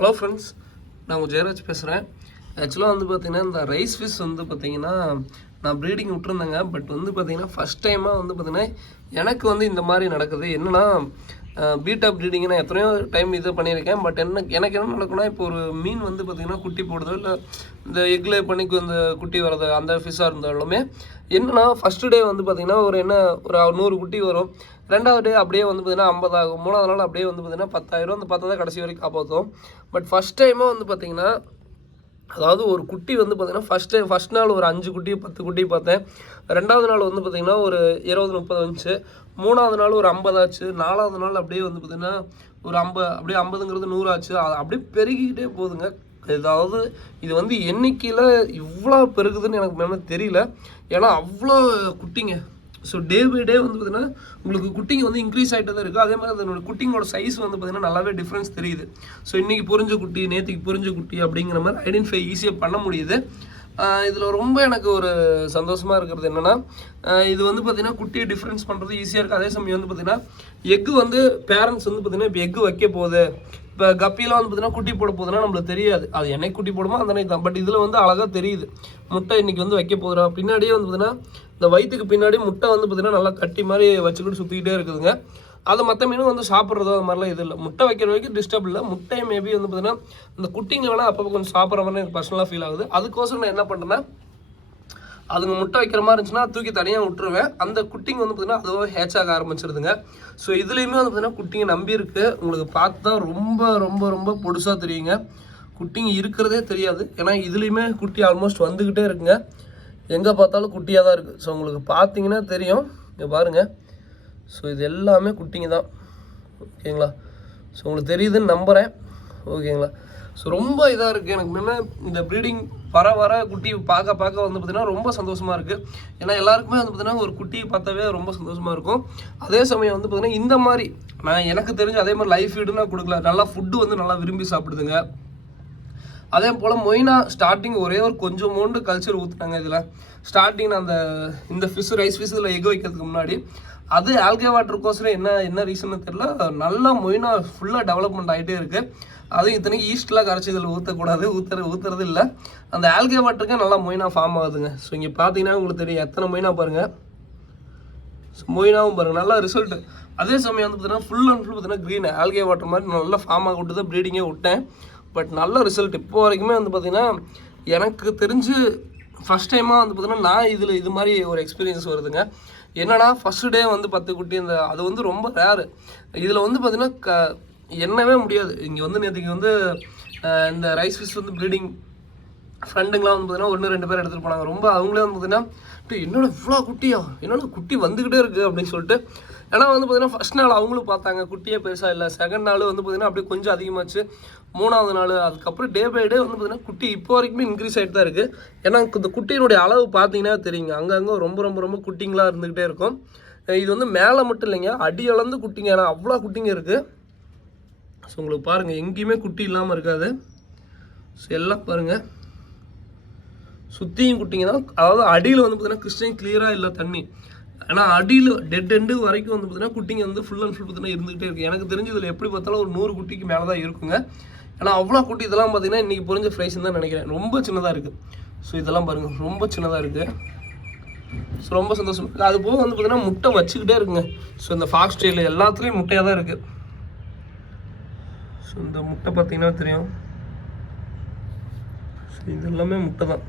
Hello friends, நான் உங்கள் ஜெயராஜ் பேசுகிறேன். ஆக்சுவலாக வந்து பார்த்திங்கன்னா இந்த ரைஸ் ஃபிஷ் வந்து பார்த்திங்கன்னா நான் ப்ரீடிங் விட்டுருந்தேங்க. பட் வந்து பார்த்திங்கன்னா ஃபஸ்ட் டைமாக வந்து பார்த்திங்கன்னா எனக்கு வந்து இந்த மாதிரி நடக்குது. என்னென்னா பீட்டா ப்ரீடிங்கை நான் எத்தனையோ டைம் இது பண்ணியிருக்கேன். பட் எனக்கு என்ன நடக்குன்னா, இப்போ ஒரு மீன் வந்து பார்த்திங்கன்னா குட்டி போடுதோ இல்லை இந்த எக்லே பண்ணிக்கு இந்த குட்டி வர்றது அந்த ஃபிஷ்ஷாக இருந்தாலுமே என்னென்னா ஃபஸ்ட்டு டே வந்து பார்த்திங்கன்னா ஒரு 100 குட்டி வரும். 2வது டே அப்படியே வந்து பார்த்திங்கன்னா 50 ஆகும். 3வது நாள் அப்படியே வந்து பார்த்திங்கன்னா 10,000. அந்த 10 தான் கடைசி வரைக்கும் காப்பாற்றும். பட் ஃபஸ்ட் டைமாக வந்து பார்த்திங்கன்னா அதாவது ஒரு குட்டி வந்து பார்த்திங்கன்னா ஃபஸ்ட் நாள் ஒரு 5 குட்டி 10 குட்டி பார்த்தேன். 2வது நாள் வந்து பார்த்திங்கன்னா ஒரு 20-30 வந்துச்சு. 3வது நாள் ஒரு 50 ஆச்சு. 4வது நாள் அப்படியே வந்து பார்த்திங்கன்னா ஒரு 50, அப்படியே 50ங்கிறது 100 ஆச்சு. அப்படியே பெருகிக்கிட்டே போகுதுங்க. அதாவது இது வந்து எண்ணிக்கையில் இவ்வளோ பெருகுதுன்னு எனக்கு மேலே தெரியல. ஏன்னா அவ்வளோ குட்டிங்க. ஸோ டே பை டே வந்து பார்த்திங்கன்னா உங்களுக்கு குட்டிங்க வந்து இன்க்ரீஸ் ஆகிட்டு தான் இருக்குது. அதே மாதிரி அதனோட குட்டிங்களோட சைஸ் வந்து பார்த்திங்கன்னா நல்லாவே டிஃப்ரென்ஸ் தெரியுது. ஸோ இன்றைக்கி பொரிஞ்ச குட்டி, நேற்றுக்கு பொரிஞ்ச குட்டி அப்படிங்கிற மாதிரி ஐடென்டிஃபை ஈஸியாக பண்ண முடியுது. இதில் ரொம்ப எனக்கு ஒரு சந்தோஷமாக இருக்கிறது என்னென்னா, இது வந்து பார்த்திங்கன்னா குட்டியை டிஃப்ரென்ஸ் பண்ணுறது ஈஸியாக இருக்குது. அதே சமயம் வந்து பார்த்திங்கன்னா எக்கு வந்து பேரண்ட்ஸ் வந்து பார்த்திங்கன்னா இப்போ எக்கு வைக்க போகுது, இப்போ கப்பியெல்லாம் வந்து பார்த்திங்கன்னா குட்டி போட போகுதுன்னா நம்மளுக்கு தெரியாது. அது என்னைக்கு குட்டி போடுமோ அந்த அன்னைக்கு தான். பட் இதில் வந்து அழகாக தெரியுது முட்டை இன்றைக்கி வந்து வைக்க போகிறா. பின்னாடியே வந்து பார்த்திங்கன்னா இந்த வயிற்றுக்கு பின்னாடி முட்டை வந்து பார்த்திங்கன்னா நல்லா கட்டி மாதிரி வச்சுக்கிட்டு சுற்றிக்கிட்டே இருக்குதுங்க. அதை மற்ற மீனும் வந்து சாப்பிட்றதோ அது மாதிரிலாம் இது இல்லை. முட்டை வைக்கிற வரைக்கும் டிஸ்டர்ப் இல்லை. முட்டையை மேபி வந்து பார்த்திங்கன்னா இந்த குட்டிங்க வேணால் அப்போ கொஞ்சம் சாப்பிட்ற மாதிரி எனக்கு பர்சனலாக ஃபீல் ஆகுது. அதுக்கோசரம் நான் என்ன பண்ணுறேன்னா, அதுங்க முட்டை வைக்கிற மாதிரி இருந்துச்சுன்னா தூக்கி தனியாக விட்டுருவேன். அந்த குட்டிங்க வந்து பார்த்திங்கன்னா அதுவே ஹேட்ச் ஆக ஆரம்பிச்சிருதுங்க. ஸோ இதுலேயுமே வந்து பார்த்திங்கன்னா குட்டிங்க நம்பி இருக்குது. உங்களுக்கு பார்த்தா ரொம்ப ரொம்ப ரொம்ப பொடுசாக தெரியுங்க. குட்டிங்க இருக்கிறதே தெரியாது. ஏன்னா இதுலேயுமே குட்டி ஆல்மோஸ்ட் வந்துக்கிட்டே இருக்குங்க. எங்கே பார்த்தாலும் குட்டியாக தான் இருக்குது. ஸோ உங்களுக்கு பார்த்தீங்கன்னா தெரியும். இங்கே பாருங்கள். ஸோ இது எல்லாமே குட்டிங்க தான். ஓகேங்களா? ஸோ உங்களுக்கு தெரியுதுன்னு நம்புகிறேன். ஓகேங்களா? ஸோ ரொம்ப இதாக இருக்குது. எனக்கு முன்னே இந்த ப்ரீடிங் வர குட்டி பார்க்க வந்து பார்த்திங்கன்னா ரொம்ப சந்தோஷமாக இருக்குது. ஏன்னா எல்லாருக்குமே வந்து பார்த்திங்கன்னா ஒரு குட்டியை பார்த்தாவே ரொம்ப சந்தோஷமாக இருக்கும். அதே சமயம் வந்து பார்த்திங்கன்னா இந்த மாதிரி நான் எனக்கு தெரிஞ்சு அதே மாதிரி லைஃப் ஃபீடுனா கொடுக்கல. நல்லா ஃபுட்டு வந்து நல்லா விரும்பி சாப்பிடுதுங்க. அதே போல் மொயினா ஸ்டார்டிங் ஒரே ஒரு கொஞ்சோண்டு கல்ச்சர் ஊற்றுனாங்க. இதில் ஸ்டார்டிங் இந்த ஃபிஷ் ரைஸ் ஃபிஷ் இதில் எக் வைக்கிறதுக்கு முன்னாடி அது ஆல்கே வாட்டருக்கோசரம் என்ன ரீசன்னு தெரியல, நல்லா மொயினா ஃபுல்லாக டெவலப்மெண்ட் ஆகிட்டே இருக்குது. அதுவும் இத்தனைக்கு ஈஸ்ட்லாம் கரைச்சி இதில் ஊற்றக்கூடாது, ஊற்றுறது இல்லை. அந்த ஆல்கே வாட்டருக்கே நல்லா மொயினா ஃபார்ம் ஆகுதுங்க. ஸோ இங்கே பார்த்தீங்கன்னா உங்களுக்கு தெரியும் எத்தனை மொயினா பாருங்கள். ஸோ மொயினாவும் பாருங்கள் நல்லா ரிசல்ட்டு. அதே சமயம் வந்து பார்த்தீங்கன்னா ஃபுல் பார்த்தீங்கன்னா க்ரீன் ஆல்கே வாட்டர் மாதிரி நல்லா ஃபார்ம் ஆக விட்டு தான் ப்ரீடிங்கே விட்டேன். பட் நல்ல ரிசல்ட் இப்போ வரைக்குமே வந்து பார்த்திங்கன்னா எனக்கு தெரிஞ்சு ஃபஸ்ட் டைமாக வந்து பார்த்திங்கன்னா நான் இது மாதிரி ஒரு எக்ஸ்பீரியன்ஸ் வருதுங்க. என்னன்னா ஃபஸ்ட்டு டே வந்து 10 குட்டி அது வந்து ரொம்ப ரேரு. இதில் வந்து பார்த்திங்கன்னா எண்ணவே முடியாது. இங்கே வந்து நேற்றுக்கு வந்து இந்த ரைஸ் ஃபிஷ் வந்து ப்ரீடிங் ஃப்ரெண்டுங்களாம் வந்து பார்த்திங்கன்னா 1-2 பேர் எடுத்துகிட்டு போனாங்க. ரொம்ப அவங்களே வந்து பார்த்திங்கன்னா என்னோட இவ்வளோ குட்டியா, என்னோட குட்டி வந்துக்கிட்டே இருக்குது அப்படின்னு சொல்லிட்டு. ஏன்னா வந்து பார்த்திங்கன்னா ஃபஸ்ட் நாள் அவங்களும் பார்த்தாங்க குட்டியே பெருசாக இல்லை. செகண்ட் நாள் வந்து பார்த்திங்கன்னா அப்படியே கொஞ்சம் அதிகமாச்சு. 3வது நாள் அதுக்கப்புறம் டே பை டே வந்து பார்த்திங்கன்னா குட்டி இப்போ வரைக்குமே இன்க்ரீஸ் ஆகிட்டு தான் இருக்குது. ஏன்னா இந்த குட்டியினுடைய அளவு பார்த்தீங்கன்னா தெரியுங்க. அங்கங்கே ரொம்ப ரொம்ப ரொம்ப குட்டிங்களாக இருந்துக்கிட்டே இருக்கும். இது வந்து மேலே மட்டும் இல்லைங்க, அடி அளந்து குட்டிங்க. ஏன்னா அவ்வளோ குட்டிங்க இருக்குது. ஸோ உங்களுக்கு பாருங்கள் எங்கேயுமே குட்டி இல்லாமல் இருக்காது. ஸோ எல்லாம் பாருங்கள் சுற்றியும் குட்டிங்க தான். அதாவது அடியில் வந்து பார்த்திங்கன்னா கிறிஸ்டின் கிளியராக இல்லை தண்ணி. ஆனால் அடியில் டெட் எண்டு வரைக்கும் வந்து பார்த்திங்கன்னா குட்டிங்க வந்து ஃபுல் அண்ட் ஃபுல் பார்த்திங்கன்னா இருந்துகிட்டே இருக்குது. எனக்கு தெரிஞ்சு இதில் எப்படி பார்த்தாலும் ஒரு 100 குட்டிக்கு மேலே தான் இருக்குங்க. ஏன்னா அவ்வளோ குட்டி இதெல்லாம் பார்த்திங்கன்னா இன்றைக்கி பொரிஞ்ச ஃப்ரைஸ்ன்னு தான் நினைக்கிறேன். ரொம்ப சின்னதாக இருக்குது. ஸோ இதெல்லாம் பாருங்கள் ரொம்ப சின்னதாக இருக்குது. ஸோ ரொம்ப சந்தோஷம் இருக்குது. அது போக வந்து பார்த்திங்கன்னா முட்டை வச்சுக்கிட்டே இருக்குங்க. ஸோ இந்த ஃபாக்ஸ் டெயில் எல்லாத்துலேயும் முட்டையாக தான் இருக்குது. ஸோ இந்த முட்டை பார்த்திங்கன்னா தெரியும். ஸோ இது எல்லாமே முட்டை தான்.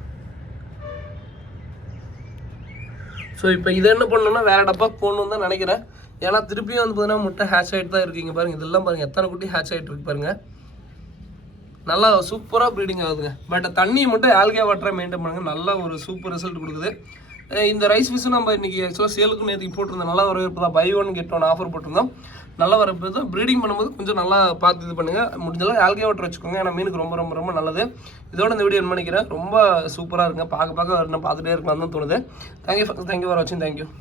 ஸோ இப்போ இதை என்ன பண்ணணும்னா வேறு டப்பா போகணுன்னு தான் நினைக்கிறேன். ஏன்னா திருப்பியும் வந்து பார்த்தீங்கன்னா முட்டை ஹேட்ச் ஆகிட்டு தான் இருக்கீங்க. பாருங்கள் இதெல்லாம் பாருங்கள் எத்தனை குட்டி ஹேட்ச் ஆகிட்டு இருக்கு பாருங்கள். நல்லா சூப்பராக ப்ரீடிங் ஆகுதுங்க. பட் தண்ணியை மட்டும் ஆல்கே வாட்டராக மெயின்டைன் பண்ணுங்கள். நல்லா ஒரு சூப்பர் ரிசல்ட் கொடுக்குது. இந்த ரைஸ் ஃபிஷ்ஷும் நம்ம இன்றைக்கி ஆக்சுவலாக சேலுக்கு நேற்றுக்கு போட்டிருந்தோம். நல்லா வரவேற்பு தான். பை 1 get 1 ஆஃபர் போட்டிருந்தோம். நல்லா வரவேற்பு தான். ப்ரீடிங் பண்ணும்போது கொஞ்சம் நல்லா பார்த்து இது பண்ணுங்கள். முடிஞ்சளவு ஆல்கே வாட்டர் வச்சுக்கோங்க. ஏன்னா மீனுக்கு ரொம்ப ரொம்ப ரொம்ப நல்லது. இதோட இந்த வீடியோ நினைக்கிறேன் ரொம்ப சூப்பராக இருக்குங்க. பார்க்க இன்னும் பார்த்துட்டே இருக்கலாம் தான் தோணுது. தேங்க்யூ ஃபார் வாட்சிங். தேங்க்யூ.